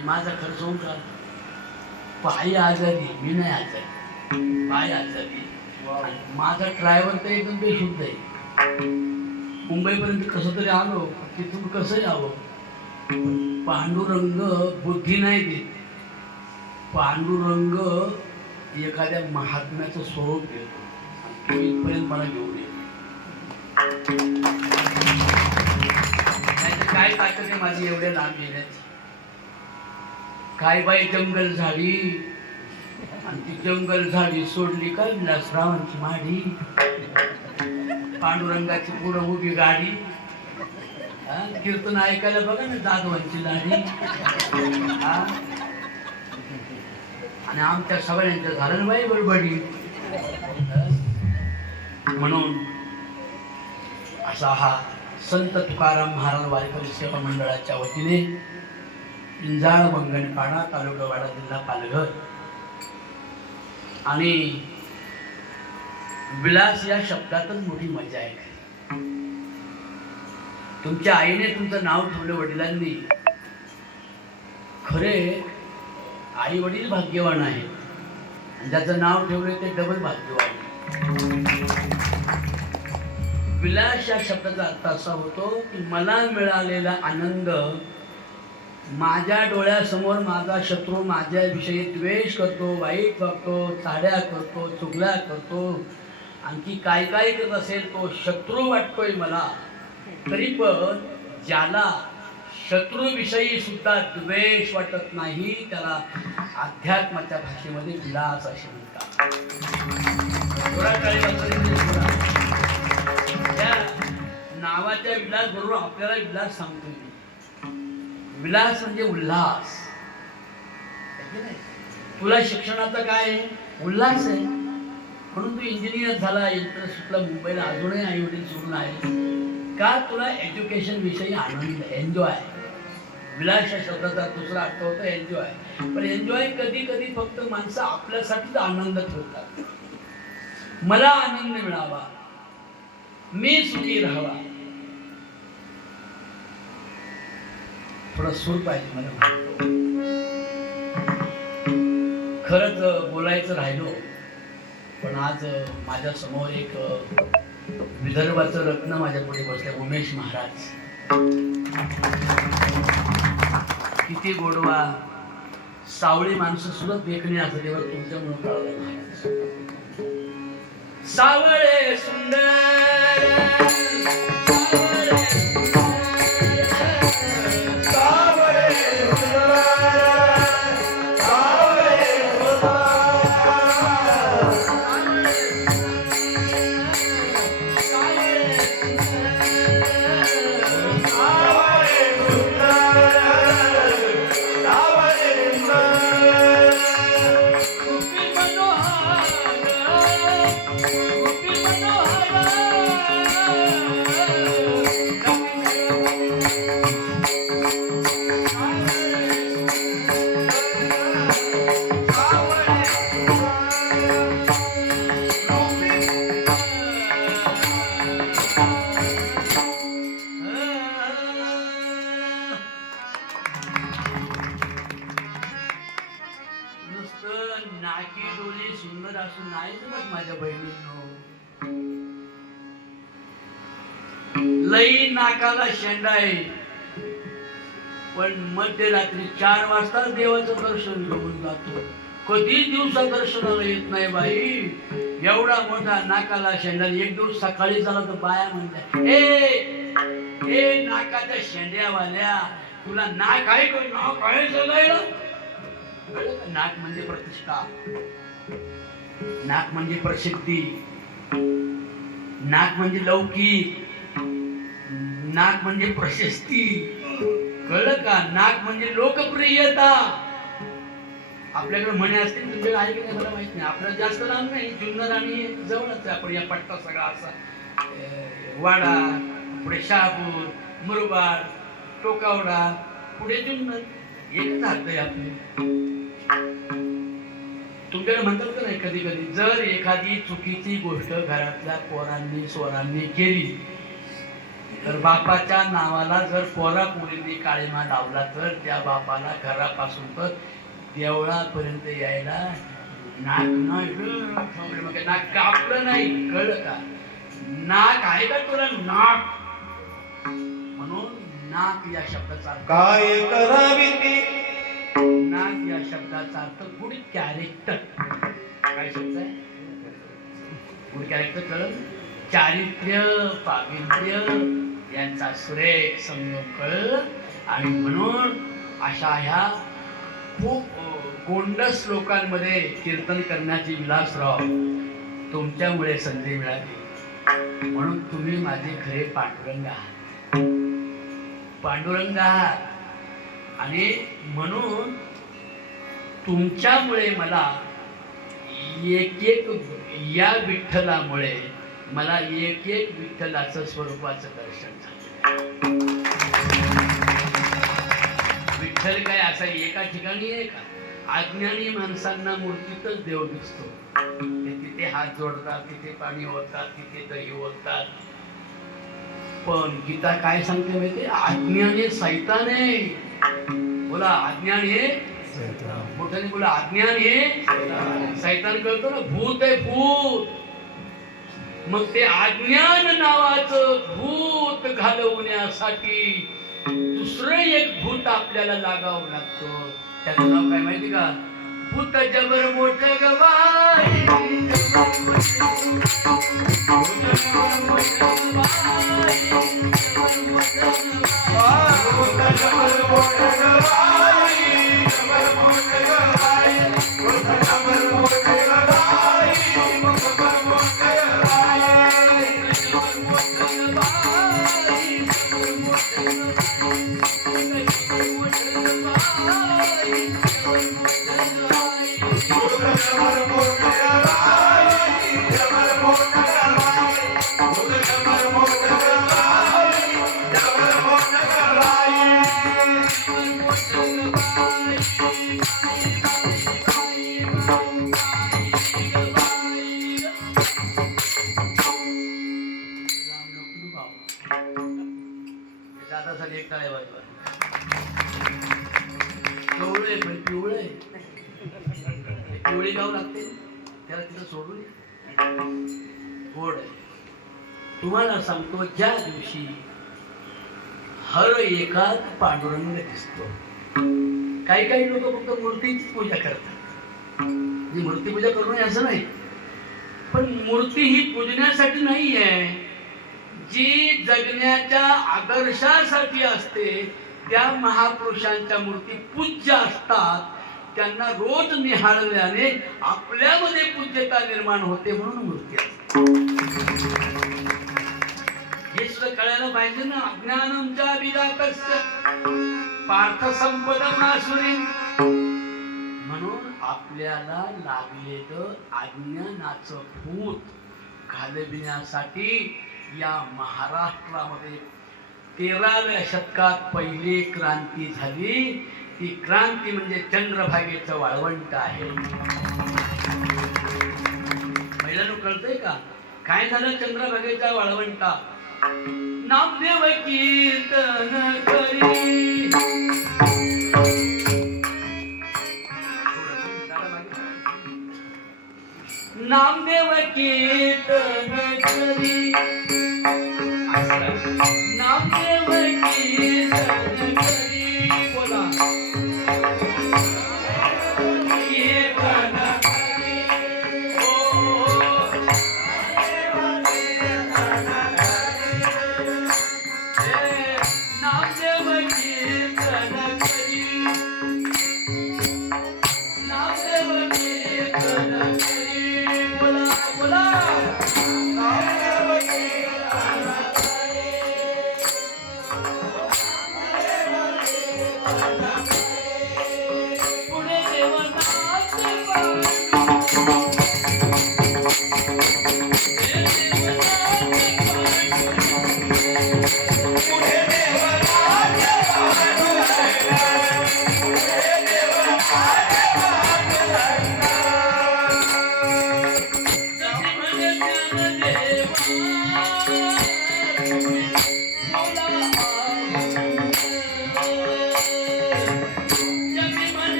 आणि माझा खर्च होऊन का पायी आजारी, मी नाही आजारी, पाय आजारी. माझा ड्रायव्हर तर एकदम बेशुद्ध आहे. मुंबईपर्यंत कसं तरी आलो, तिथून कसं यावं. पांडुरंग बुद्धी नाही देत, पांडुरंग एखाद्या महात्म्याचं स्वरूप देतो. इथपर्यंत मला घेऊन येतो. नाहीतर काय ताकद आहे माझी एवढ्या लांब येण्याची. काय बाई जंगल झाली आणि ती जंगल झाडी सोडली का विलासरावांची माडी. पांडुरंगाची पुढं उभी गाडी, कीर्तन ऐकायला बघा ना जाधवांची लाडी. आणि आमच्या सगळ्यांच्या झालं बाई बडबडी. म्हणून असा हा संत तुकाराम महाराज वारकरी सेवा मंडळाच्या वतीने इंजाळ मंगणपाडा तालुका वाडा जिल्हा पालघर आणि विलास या शब्दातच मोठी मजा आहे. तुमच्या आईने तुमचं नाव ठेवलं, वडिलांनी. खरे आई वडील भाग्यवान आहे, ज्याचं नाव ठेवलं ते डबल भाग्यवान. विलास या शब्दाचा अर्थ असा होतो की मला मिळालेला आनंद माझ्या डोळ्यासमोर माझा शत्रू माझ्याविषयी द्वेष करतो, वाईट वागतो, चाड्या करतो, चुगल्या करतो, आणखी काय काय करत असेल तो शत्रू वाटतोय मला, तरी पण ज्याला शत्रूविषयी सुद्धा द्वेष वाटत नाही त्याला अध्यात्माच्या भाषेमध्ये विलास असे म्हणतात. त्या नावाच्या विलास बरोबर आपल्याला विलास सांगतोय. विलास म्हणजे उल्हास. तुला शिक्षणाचा काय आहे? उल्हास आहे. म्हणून तू इंजिनियर झाला, इंटरेस्ट सुटला, मुंबईला अजूनही आई वडील सोडून आहे का? तुला एज्युकेशन विषयी आनंद, एन्जॉय. विलास या शब्दाचा दुसरा अर्थ होता एन्जॉय. पण एन्जॉय कधी कधी फक्त माणसं आपल्यासाठीच आनंद ठेवतात. मला आनंद मिळावा, मी सुखी राहावा. थोडा सूर पाहिजे मला. खरंच बोलायचं राहिलो, पण आज माझ्या समोर एक विदर्भाचं रत्न माझ्या पुढे बसले, उमेश महाराज. किती गोडवा, सावळी माणसं सुद्धा देखणे असं तेव्हा तुमच्यामुळे कळलं. महाराज सावळे सुंदर, नाकी डोली सुंदर असून नाही मग माझ्या बहिणींनो. लई नाकाला शेंडा आहे, पण मध्यरात्री 4 वाजता देवाचं दर्शन घेऊन जातो. कधी दिवसा दर्शनाला येत नाही बाई. एवढा मोठा नाकाला शेंडा. एक दिवस सकाळी झाला तर बाया म्हणतात, ए नाकाच्या शेंड्यावाल्या, तुला नाक आहे का? नाक आहे सगळं. नाक म्हणजे प्रतिष्ठा, नाक म्हणजे प्रसिद्धी, नाक म्हणजे लौकिक, नाक म्हणजे प्रशस्ती. कळलं का? नाक म्हणजे लोकप्रियता. आपल्याकडे म्हणे असतील, तुमच्याकडे आहे की नाही मला माहित नाही. आपल्याला जास्त लांब नाही, जुन्नर आणि जवळच आहे. आपण या पट्टा सगळा असा वाडा, पुढे शहापूर, मुरबाड, टोकावडा, पुढे जुन्नर, एकच हात आहे आपले. तुमच्याकडे म्हणतात का नाही कधी कधी, जर एखादी चुकीची गोष्ट घरातल्या पोरांनी स्वरांनी केली तर बापाच्या नावाला जर पोरापोरींनी काळीमा लावला तर त्या बापाला घरापासून तर देवळापर्यंत यायला नाक नाही, नाक कापलं नाही, कळलं का? नाक आहे का तुला? नाक. म्हणून नाक या शब्दाचा अर्थ काय करावी ती? नाक या शब्दाचा अर्थ गुड कॅरेक्टर. काय शब्द आहे? गुड कॅरेक्टर कळलं? चारित्र्य, पावित्र्य यांचा सुरेख संयोग कळलं. आणि म्हणून अशा ह्या खूप गोंडस लोकांमध्ये कीर्तन करण्याची विलासराव तुमच्यामुळे संधी मिळाली. म्हणून तुम्ही माझे खरे पांडुरंग आहात. पांडुरंग आहात आणि म्हणून तुमच्यामुळे मला एक एक या विठ्ठलामुळे मला एक एक विठ्ठलाचं स्वरूपाचं दर्शन झालं. विठ्ठल काय असा एका ठिकाणी आहे का? अज्ञानी माणसांना मूर्तीतच देव दिसतो. ते तिथे हात जोडतात, तिथे पाणी ओततात, तिथे दही ओततात. पण गीता काय सांगते माहिती? अज्ञान हे सैतान आहे. बोला अज्ञान हे मोठ्याने बोला, अज्ञान हे सैतान. कळतो ना? भूत आहे भूत. मग ते अज्ञान नावाचं भूत घालवण्यासाठी दुसरं एक भूत आपल्याला लागावं लागतं. त्याचं नाव काय माहिती का? भूत जबर मोठ गवाई. दादासाठी एक टाळ्या वाजवा. पिवळे पण पिवळे पिवळी गाव लागते त्याला तिथं सोडून गोड आहे. तुम्हाला सांगतो, ज्या दिवशी हर एकात पांडुरंग दिसतो. काही काही लोक फक्त मूर्तीची पूजा करतात. मूर्ती पूजा करू नये असं नाही, पण मूर्ती ही पूजण्यासाठी नाही आहे. जी जगण्याच्या आदर्शासाठी असते त्या महापुरुषांच्या मूर्ती पूज्य असतात. त्यांना रोज निहाळल्याने आपल्यामध्ये पूज्यता निर्माण होते, म्हणून मूर्ती असते. हे सुद्धा कळायला पाहिजे ना. अज्ञानंच्या विजातस्य पार्थ संपदमासुरी. म्हणून आपल्याला लागलेलं अज्ञानाचं भूत घालविण्यासाठी या महाराष्ट्रामध्ये 13व्या शतकात पहिली क्रांती झाली. ती क्रांती म्हणजे चंद्रभागेचं वाळवंट आहे. महिलांना कळतंय का काय झालं चंद्रभागेच्या वाळवंटा? नामदेव कीर्तन करी. नामदेव कीर्तन करी. नामदेव कीर्तन करी. बोला कीर्तन करी. नामदेव कीर्तन करी. नामदेव कीर्तन करी. बोला बोला नामदेव कीर्तन करी.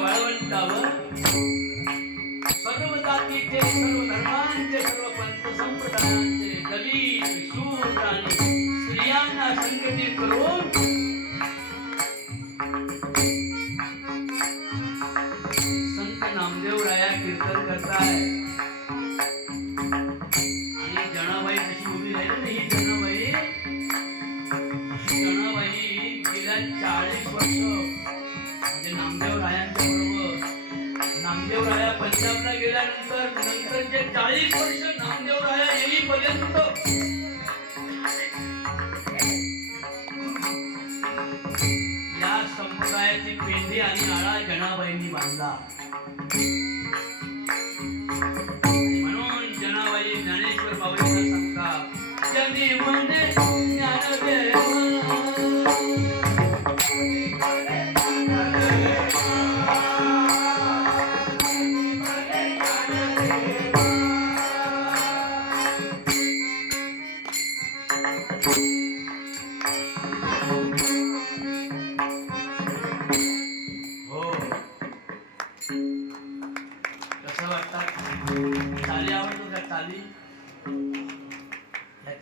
वाळवंटावर सर्व जातीचे, सर्व धर्मांचे, सर्व पंथ संप्रदायांचे दलित, शूद्र आणि स्त्रियांना संघटित करून संत नामदेवराया कीर्तन करताय. आणि जनाबाई कशी उभी राहिली ना, ही जनाबाई गेल्या 40 वर्ष म्हणजे नामदेवरायांच्या बरोबर. नामदेवराया पंजाबला गेल्यानंतर नंतरचे 40 वर्ष नामदेवराया येईपर्यंत या संप्रदायाची पेंढी आणि आळा जनाबाईंनी बांधला. म्हणून जनाबाई ज्ञानेश्वर बाबांना सांगतात, जनी म्हणे ज्ञानदेव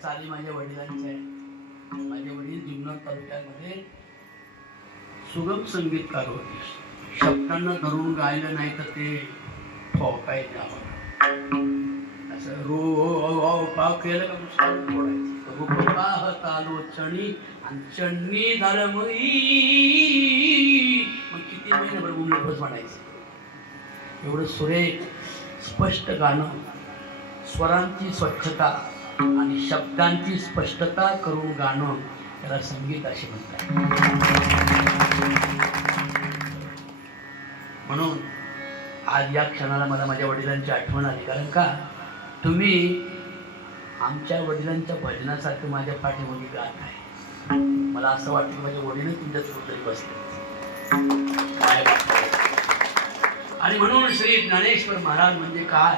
चाली माझ्या वडिलांच्या आहे. माझे वडील जुन्नर तालुक्यामध्ये सुगम संगीतकार होते. शब्दांना धरून गायलं नाही तर ते ठोकायचे आम्हाला. असं रो पाव केलं का नुसतं थोडायचं. रूप पाहत आलो चणी आणि चणी झालं मग किती महिन्याभर उमलपच म्हणायचं. एवढं सुरेख स्पष्ट गाणं, स्वरांची स्वच्छता आणि शब्दांची स्पष्टता करून गाणं, त्याला संगीत असे म्हणतात. म्हणून आज या क्षणाला मला माझ्या वडिलांची आठवण आली. कारण का, तुम्ही आमच्या वडिलांच्या भजनासारखं माझ्या पाठीमध्ये गात आहे. मला असं वाटतं की माझ्या वडीलच तुमच्या कुठेतरी बसले. आणि म्हणून श्री ज्ञानेश्वर महाराज म्हणजे काय,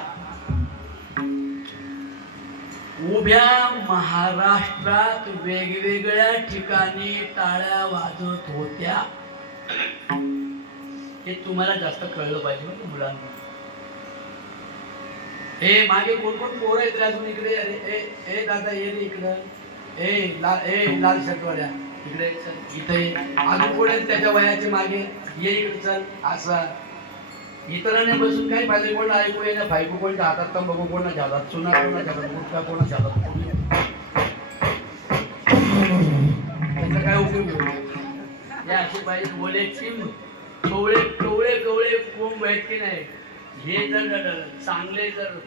उभ्या महाराष्ट्रात वेगवेगळ्या ठिकाणी टाळ्या वाजत होत्या. हे तुम्हाला जास्त कळलं पाहिजे ना मुलांना. हे मागे कोण कोण पोरं आहेत अजून इकडे. ए दादा ये रे इकडं. ए लाल शर्टवाल्या इकडे इथे अजून कोण आहेत त्याच्या वयाचे मागे, ये इकडे चल. असा इतरांनी बसून काही फायदे, कोण ऐकू येणं, फायकू कोणत्या हातात, तंबाखू कोणाच्या हातात, चुना कोणाच्या हातात, गुटखा कोणाच्या हातात, त्याचा काय उपयोग होईल. या अशी पाहिजे बोले चिम कवळे कवळे कवळे कोंब आहेत की नाही. हे जर चांगले जर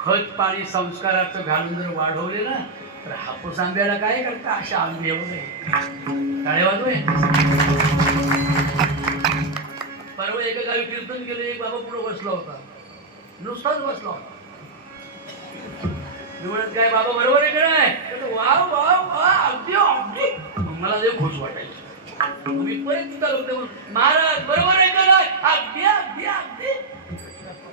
खत पाणी संस्काराचं घालून जर वाढवले ना, तर हापूस आंब्याला काय करता अशा आंबे एवढे टाळे वाजवे. परवा एका गावी कीर्तन केलं, एक बाबा पुढे बसला होता, नुसताच बसला होता. म्हणत काय बाबा बरोबर आहे काय, वा वा वा अगदी अगदी. मला ते खुश वाटायचं. मी परत तिथं होते, महाराज बरोबर आहे का नाही, अगदी अगदी अगदी.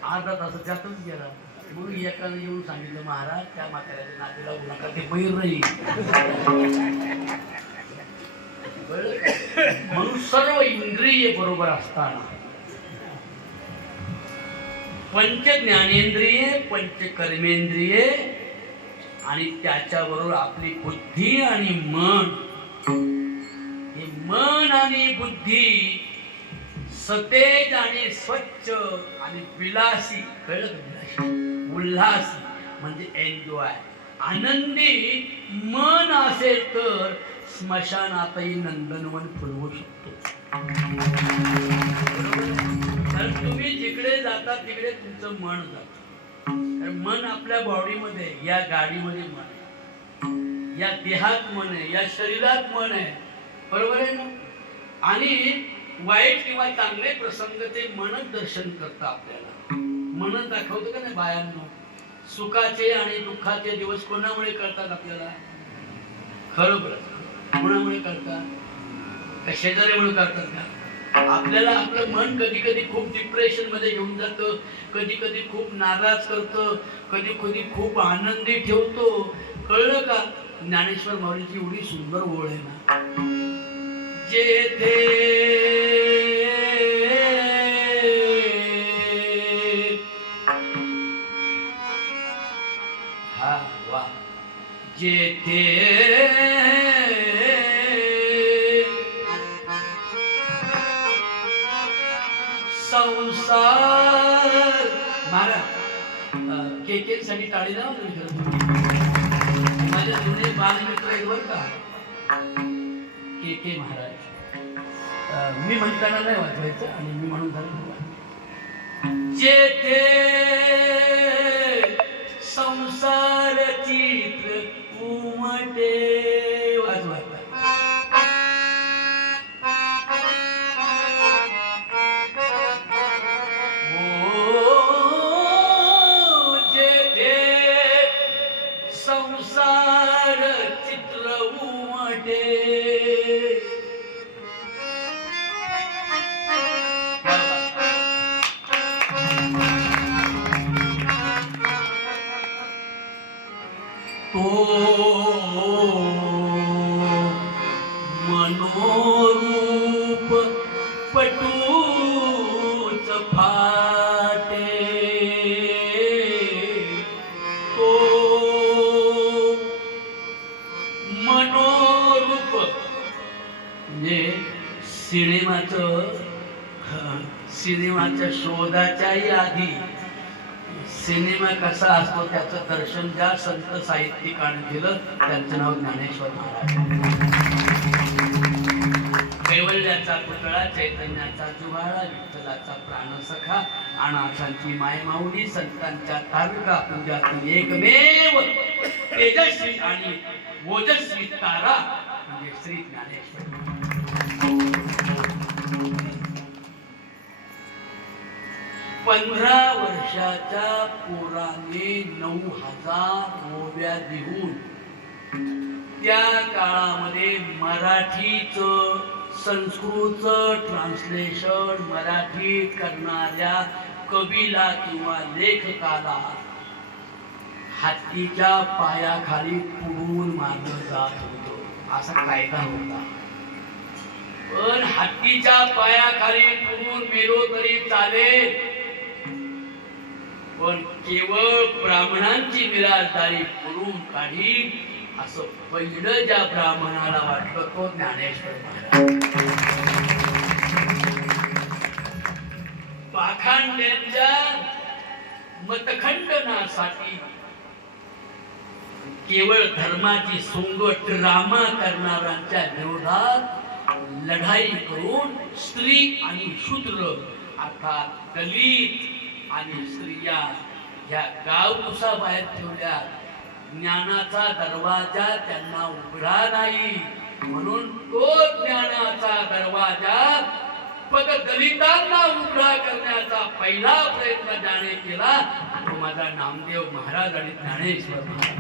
अर्धा तास त्यातच गेला. म्हणून एकानं येऊन सांगितलं, महाराज त्या म्हाताऱ्याच्या नादी लावू नका, ते बैर नाही. म्हणून सर्व इंद्रिय बरोबर असताना पंच ज्ञानेंद्रिय, पंच कर्मेंद्रिय आणि त्याच्याबरोबर आपली बुद्धी आणि मन. हे मन मन आणि बुद्धी सतेज आणि स्वच्छ आणि विलासी, कळलं का विलासी? उल्हासी म्हणजे एन्जॉय, आनंदी मन असेल तर स्मशानातही नंदनवन फुलवू शकतो. कारण तुम्ही जिकडे जाता तिकडे तुमचं मन जातं. कारण मन आपल्या बॉडीमध्ये, या गाडीमध्ये मन आहे, या देहात मन आहे, या शरीरात मन आहे, बरोबर आहे ना? आणि वाईट किंवा चांगले प्रसंग ते मनच दर्शन करतं आपल्याला, मनच दाखवतं का नाही बायांनो? सुखाचे आणि दुःखाचे दिवस कोणामुळे कळतात आपल्याला? खरोखर कोणामुळे कळतात? का शेजाऱ्यामुळे कळतात का? आपल्याला आपलं मन कधी कधी खूप डिप्रेशन मध्ये घेऊन जातं, कधी कधी खूप नाराज करतं, कधी कधी खूप आनंदी ठेवतो. कळलं का? ज्ञानेश्वर माऊलीची एवढी सुंदर ओळ आहे ना, जेथे हा वा जेथे संसार मारा के साठी टाळी ना माझ्या जुने बालमित्र आहेत बरं का, के महाराज. मी म्हणताना नाही वाजवायचं आणि मी म्हणून झालं. जेथे संसार चित्र उमटे, वाजवायचं. संसार चित्र उमटे, तो मनोरूप पटूच फाटे, तो मनोरूप म्हणजे सिनेमाच्या शोधाच्याही आधी सिनेमा कसा असतो त्याचं दर्शन ज्या संत साहित्यिकाने दिलं त्यांचं नाव ज्ञानेश्वर महाराज. कैवल्याचा पुतळा, चैतन्याचा जुवाळा, विठ्ठलाचा प्राणसखा, अनाथांची मायमाऊली, संतांच्या तारका पूजातून एकमेव तेजस्वी आणि ओजस्वी तारा म्हणजे श्री ज्ञानेश्वर. 15 वर्षाच्या पोराने 9000 ओव्या लिहून त्या काळामध्ये मराठीचं संस्कृतचं ट्रान्सलेशन मराठीत करणाऱ्या कवीला किंवा लेखकाला हत्तीच्या पायाखाली पुरून मारलं जात होतं, असा कायदा होता. पण हत्तीच्या पायाखाली पुरून मेलो तरी चालेल, पण केवळ ब्राह्मणांची मिराजदारी पुरून काढी असं पहिलं ज्या ब्राह्मणाला वाटलं तो ज्ञानेश्वर महाराज. पाखांड्यांच्या मतखंडनासाठी केवळ धर्माची सोंगट ड्रामा करणाऱ्यांच्या विरोधात लढाई करून स्त्री आणि शूद्र अर्थात दलित आणि स्त्रिया ह्या गावकुसा बाहेर ठेवल्या. ज्ञानाचा दरवाजा त्यांना उघडा नाही म्हणून तो ज्ञानाचा दरवाजा फक्त दलितांना उघडा करण्याचा पहिला प्रयत्न ज्याने केला तो माझा नामदेव महाराज आणि ज्ञानेश्वर महाराज.